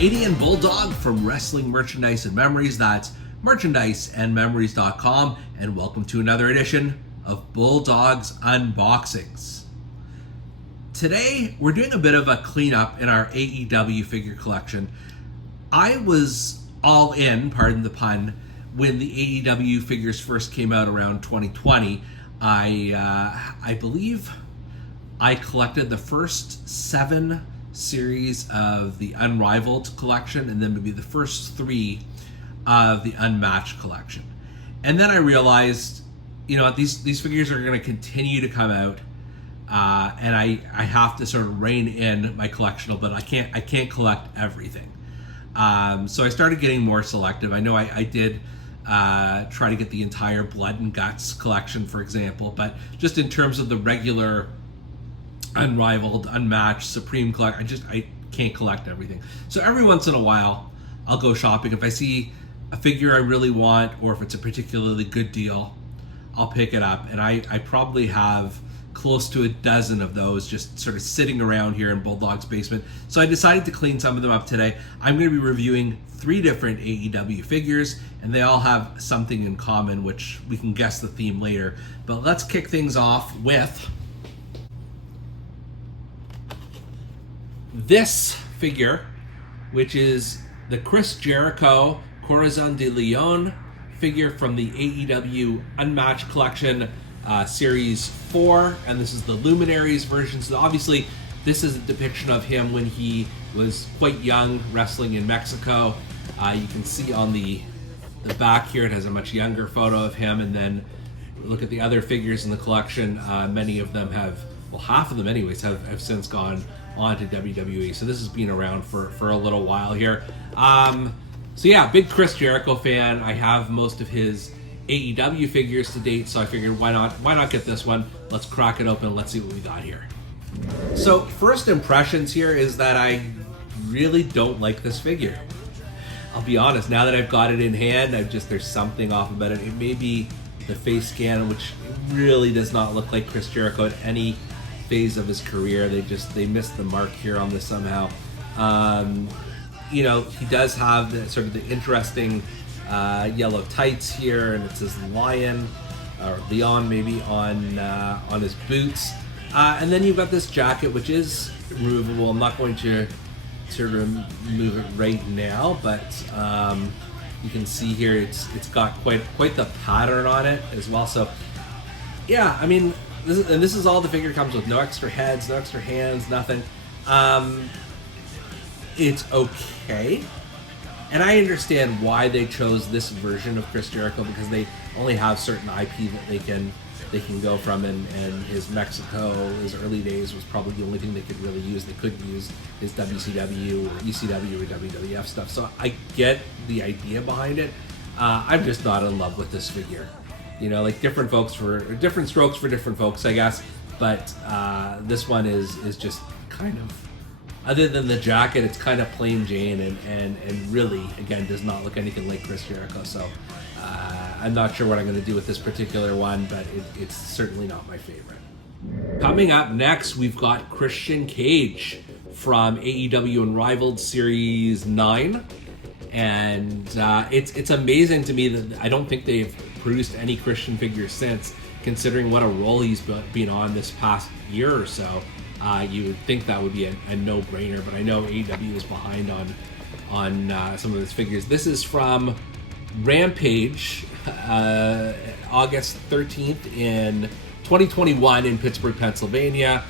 Canadian Bulldog from Wrestling Merchandise and Memories. That's merchandiseandmemories.com, and welcome to another edition of Bulldog's Unboxings. Today, we're doing a bit of a cleanup in our AEW figure collection. I was all in, pardon the pun, when the AEW figures first came out around 2020. I believe I collected the first 7 series of the Unrivaled collection, and then maybe the first 3 of the Unmatched collection. And then I realized, these figures are going to continue to come out, and I have to sort of rein in my collection, but I can't collect everything. So I started getting more selective. I know I did try to get the entire Blood and Guts collection, for example, but just in terms of the regular Unrivaled, Unmatched, Supreme collection, I can't collect everything. So every once in a while, I'll go shopping. If I see a figure I really want, or if it's a particularly good deal, I'll pick it up. And I probably have close to a dozen of those just sort of sitting around here in Bulldog's basement. So I decided to clean some of them up today. I'm going to be reviewing 3 different AEW figures, and they all have something in common, which we can guess the theme later. But let's kick things off with this figure, which is the Chris Jericho Corazon de Leon figure from the AEW Unmatched Collection, Series 4, and this is the Luminaries version. So obviously, this is a depiction of him when he was quite young, wrestling in Mexico. You can see on the back here, it has a much younger photo of him, and then look at the other figures in the collection. Many of them half of them anyways, have since gone on to WWE. So this has been around for a little while here. So yeah, big Chris Jericho fan. I have most of his AEW figures to date, so I figured why not get this one. Let's crack it open and let's see what we got here. So first impressions here is that I really don't like this figure. I'll be honest, now that I've got it in hand, there's something off about it. It may be the face scan, which really does not look like Chris Jericho at any phase of his career. They missed the mark here on this somehow. He does have the interesting yellow tights here, and it says Lion or Leon maybe on his boots, and then you've got this jacket which is removable. I'm not going to remove it right now, but you can see here it's got quite the pattern on it as well. So yeah, I mean, this is all the figure comes with. No extra heads, no extra hands, nothing. It's okay. And I understand why they chose this version of Chris Jericho, because they only have certain IP that they can go from, and his Mexico, his early days was probably the only thing they could really use. They couldn't use his WCW or ECW or WWF stuff. So I get the idea behind it. I'm just not in love with this figure. Different strokes for different folks, I guess. But this one is just kind of, other than the jacket, it's kind of plain Jane, and really, again, does not look anything like Chris Jericho. So I'm not sure what I'm going to do with this particular one, but it's certainly not my favorite. Coming up next, we've got Christian Cage from AEW Unrivaled Series 9. And it's amazing to me that I don't think they've produced any Christian figures since, considering what a role he's been on this past year or so. You would think that would be a no-brainer, but I know AEW is behind on some of his figures. This is from Rampage, August 13th in 2021 in Pittsburgh, Pennsylvania.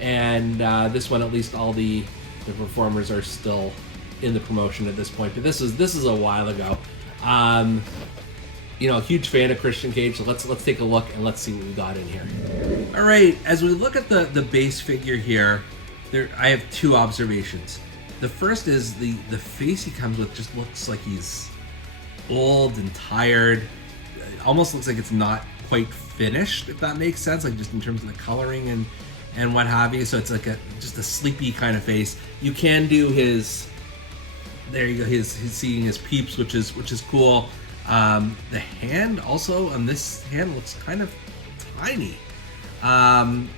And this one, at least all the performers are still in the promotion at this point. But this is a while ago. Huge fan of Christian Cage, so let's take a look and let's see what we got in here. All right, as we look at the base figure here, I have 2 observations. The first is the face he comes with just looks like he's old and tired. It almost looks like it's not quite finished, if that makes sense, like just in terms of the coloring and what have you. So it's like just a sleepy kind of face. You can do his, there you go, he's seeing his peeps, which is cool. The hand also on this hand looks kind of tiny. And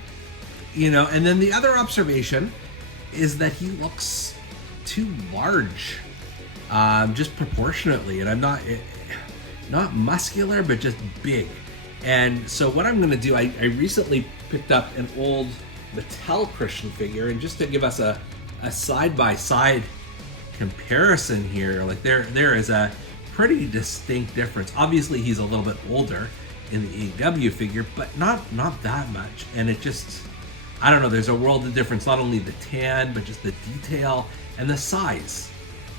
then the other observation is that he looks too large, just proportionately, and I'm not muscular, but just big. And so what I'm going to do, I recently picked up an old Mattel Christian figure, and just to give us a side-by-side comparison here, like there is a pretty distinct difference. Obviously, he's a little bit older in the AEW figure, but not that much. And it just, I don't know, there's a world of difference, not only the tan, but just the detail and the size.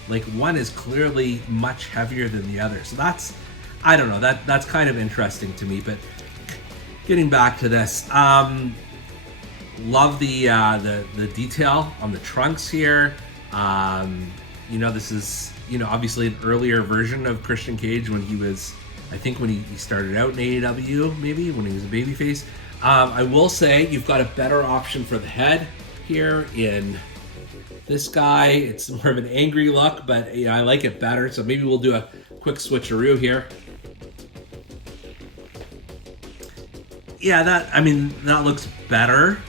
Like, one is clearly much heavier than the other. So that's, I don't know, that's kind of interesting to me. But getting back to this, love the detail on the trunks here. This is, obviously an earlier version of Christian Cage when he was, I think when he started out in AEW, maybe when he was a babyface. I will say you've got a better option for the head here in this guy. It's more of an angry look, but I like it better. So maybe we'll do a quick switcheroo here. Yeah, that looks better.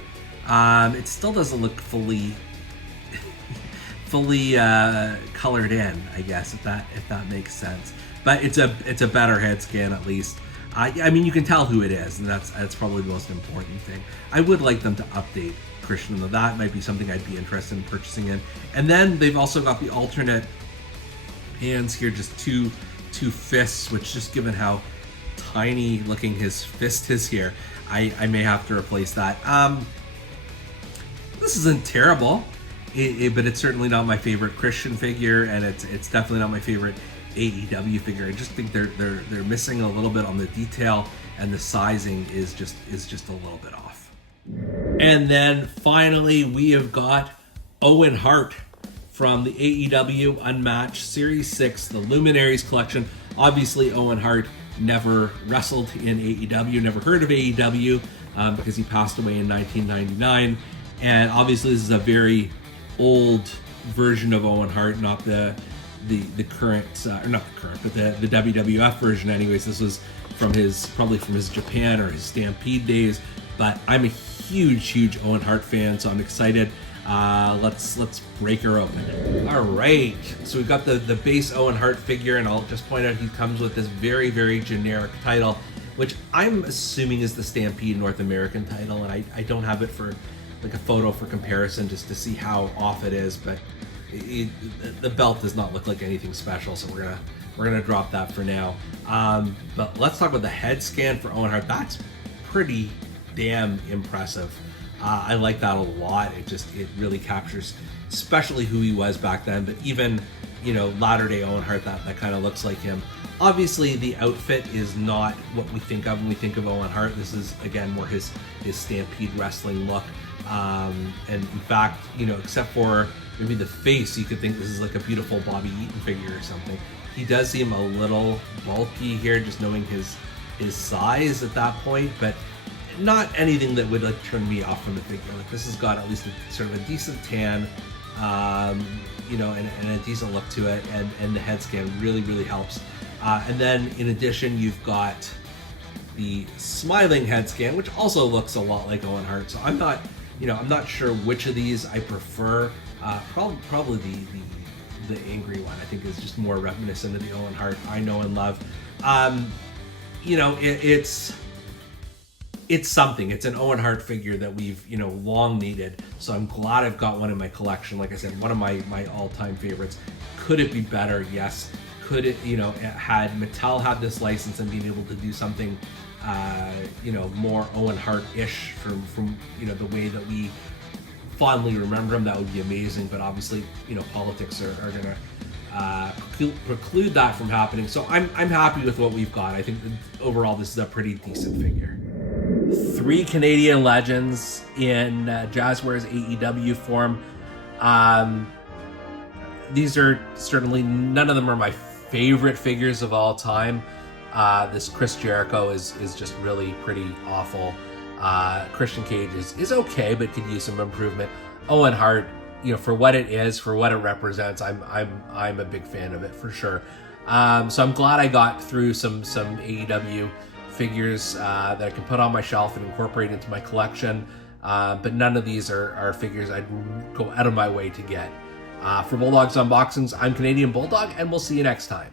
It still doesn't look fully colored in, I guess, if that makes sense. But it's a better head scan at least. You can tell who it is, and that's probably the most important thing. I would like them to update Christian, though. That might be something I'd be interested in purchasing in. And then they've also got the alternate hands here, just two fists, which, just given how tiny looking his fist is here, I may have to replace that. This isn't terrible, but it's certainly not my favorite Christian figure, and it's definitely not my favorite AEW figure. I just think they're missing a little bit on the detail, and the sizing is just a little bit off. And then finally, we have got Owen Hart from the AEW Unmatched Series 6, the Luminaries collection. Obviously, Owen Hart never wrestled in AEW, never heard of AEW, because he passed away in 1999. And obviously, this is a very old version of Owen Hart, not the current, or not the current, but the WWF version. Anyways, this was probably from his Japan or his Stampede days. But I'm a huge Owen Hart fan, so I'm excited. Let's break her open. All right, so we've got the base Owen Hart figure, and I'll just point out he comes with this very generic title, which I'm assuming is the Stampede North American title, and I don't have it for like a photo for comparison just to see how off it is, but the belt does not look like anything special, so we're gonna drop that for now. But let's talk about the head scan for Owen Hart. That's pretty damn impressive. I like that a lot. It really captures, especially who he was back then, but even latter day Owen Hart, that kind of looks like him. Obviously, the outfit is not what we think of when we think of Owen Hart. This is, again, more his Stampede wrestling look. And in fact, except for maybe the face, you could think this is like a beautiful Bobby Eaton figure or something. He does seem a little bulky here, just knowing his size at that point, but not anything that would like turn me off from the figure. Like, this has got at least sort of a decent tan, and a decent look to it, and the head scan really helps. And then in addition, you've got the smiling head scan, which also looks a lot like Owen Hart. So I'm not sure which of these I prefer. Probably the angry one, I think, is just more reminiscent of the Owen Hart I know and love. It's something. It's an Owen Hart figure that we've long needed. So I'm glad I've got one in my collection. Like I said, one of my all-time favorites. Could it be better? Yes. Could it, had Mattel had this license and being able to do something, more Owen Hart-ish from the way that we fondly remember him, that would be amazing. But obviously, politics are going to preclude that from happening. So I'm happy with what we've got. I think that overall this is a pretty decent figure. 3 Canadian legends in Jazwares AEW form. These are certainly, none of them are my favorite figures of all time. This Chris Jericho is just really pretty awful. Christian Cage is okay, but could use some improvement. Owen Hart, for what it is, for what it represents, I'm a big fan of it for sure. So I'm glad I got through some AEW figures that I can put on my shelf and incorporate into my collection. But none of these are figures I'd go out of my way to get. For Bulldog's Unboxings, I'm Canadian Bulldog, and we'll see you next time.